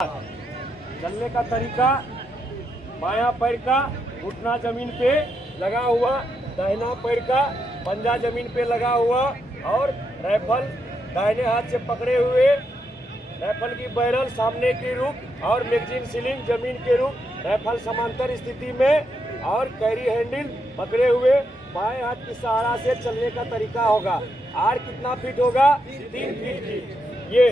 चलने का तरीका, बायां पैर का घुटना जमीन पे लगा हुआ, दाहिना पैर का पंजा जमीन पे लगा हुआ और राइफल दाहिने हाथ से पकड़े हुए, राइफल की बैरल सामने की रुख और मैगजीन सीलिंग जमीन के रुख, राइफल समांतर स्थिति में और कैरी हैंडल पकड़े हुए बाएं हाथ की सहारा से चलने का तरीका होगा। आर कितना फीट होगा? 3 फीट की। ये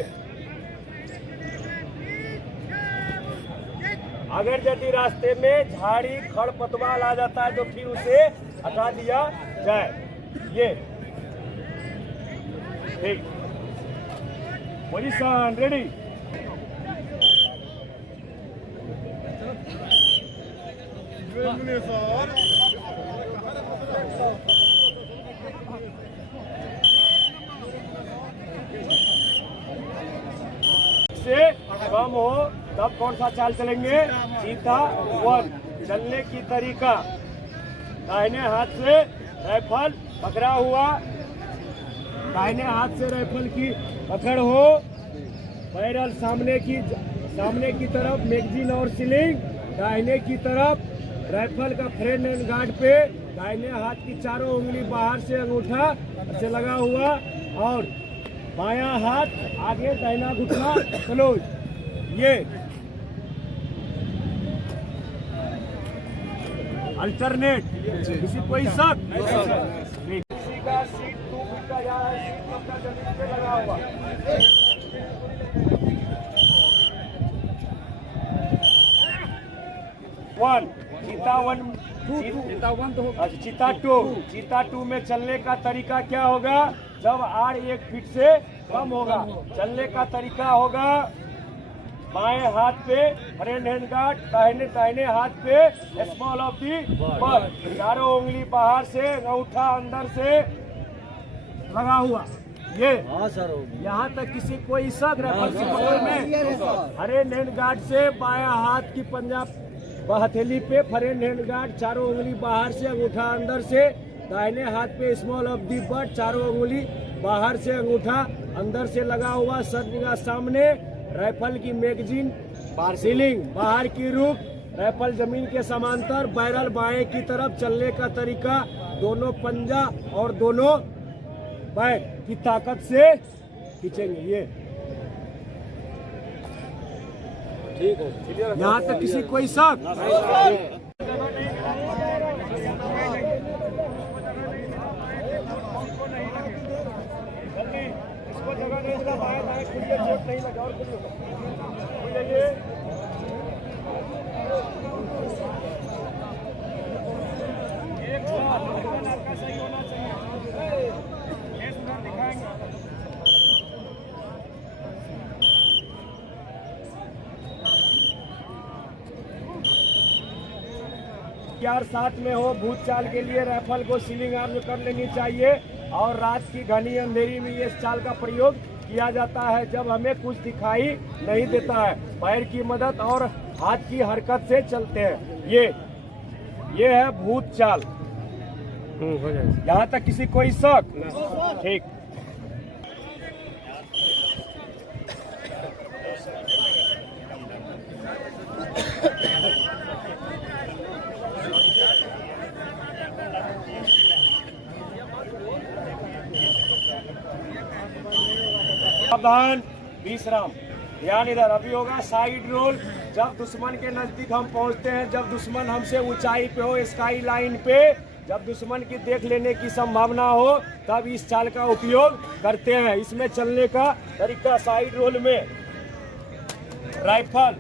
अगर यदि रास्ते में झाड़ी खड़ पतवार आ जाता है तो फिर उसे हटा दिया जाए। ये ठीक, पोजीशन रेडी। से कम हो तब कौन सा चाल चलेंगे? सीधा 1। चलने की तरीका, दाहिने हाथ से राइफल पकड़ा हुआ, दाहिने हाथ से राइफल की पकड़ हो, बैरल सामने की तरफ मैगजीन और सीलिंग, दाहिने की तरफ राइफल का फ्रेम एंड गार्ड पे दाहिने हाथ की चारों उंगली बाहर से अंगूठा से लगा हुआ और बायां हाथ आगे, दाहिना घुटना क्लोज। ये अल्टरनेट, किसी कोई शक? किसी का सीट 2 फीट का जा रहा है, सीट नंबर जमीन पे लगा हुआ। चीता 2 में चलने का तरीका क्या होगा? जब आर 1 फीट से कम होगा, चलने का तरीका होगा बाएं हाथ पे फ्रंट हैंड गार्ड, दाहिने हाथ पे स्मॉल ऑफ दी बल, चारों उंगली बाहर से, अंगूठा अंदर से लगा हुआ। ये यहाँ तक किसी कोई शक? राइफल में फ्रंट हैंड गार्ड से बायां हाथ की पंजाब हथेली पे फ्रंट हैंड गार्ड, चारों उंगली बाहर से, अंगूठा अंदर से, दाहिने हाथ पे स्मॉल ऑफ दी बट, चारों उंगली बाहर से, अंगूठा अंदर से लगा हुआ, सर निगाह सामने, राइफल की मैगजीन सीलिंग बाहर की रुख, राइफल जमीन के समांतर, बैरल बाएं की तरफ। चलने का तरीका, दोनों पंजा और दोनों पैर की ताकत से खींचेंगे। ये ठीक है, यहाँ तक किसी कोई शक? इसको जगह नहीं लगा, बाएं खुलिए, चोट नहीं लगा और खुलिए। एक साथ आपका सही होना चाहिए। दिखाएंगे 4-7 में हो। भूत चाल के लिए राइफल को सीलिंग आर्म कर लेनी चाहिए और रात की घनी अंधेरी में इस चाल का प्रयोग किया जाता है जब हमें कुछ दिखाई नहीं देता है। पैर की मदद और हाथ की हरकत से चलते हैं। ये है भूत चाल। यहाँ तक किसी कोई शक? ठीक, सावधान, विश्राम, ध्यान इधर। अभी होगा साइड रोल। जब दुश्मन के नजदीक हम पहुंचते हैं, जब दुश्मन हमसे ऊंचाई पे हो, स्काई लाइन पे, जब दुश्मन की देख लेने की संभावना हो, तब इस चाल का उपयोग करते हैं। इसमें चलने का तरीका, साइड रोल में राइफल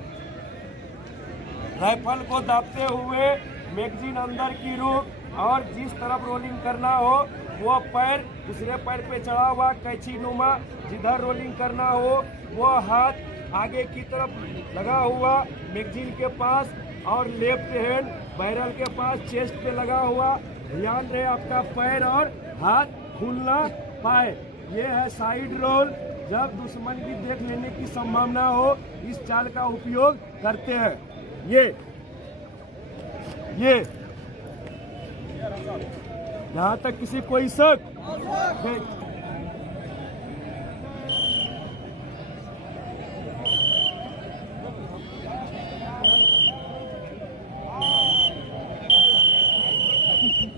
को दाबते हुए मैगजीन अंदर की रुख और जिस तरफ रोलिंग करना हो वो पैर दूसरे पैर पे चढ़ा हुआ कैंची नुमा, जिधर रोलिंग करना हो वो हाथ आगे की तरफ लगा हुआ मैगजीन के पास और लेफ्ट हैंड बैरल के पास चेस्ट पे लगा हुआ। ध्यान रहे आपका पैर और हाथ खुल ना पाए। ये है साइड रोल। जब दुश्मन की देख लेने की संभावना हो, इस चाल का उपयोग करते हैं। ये यहाँ तक किसी कोई शक? है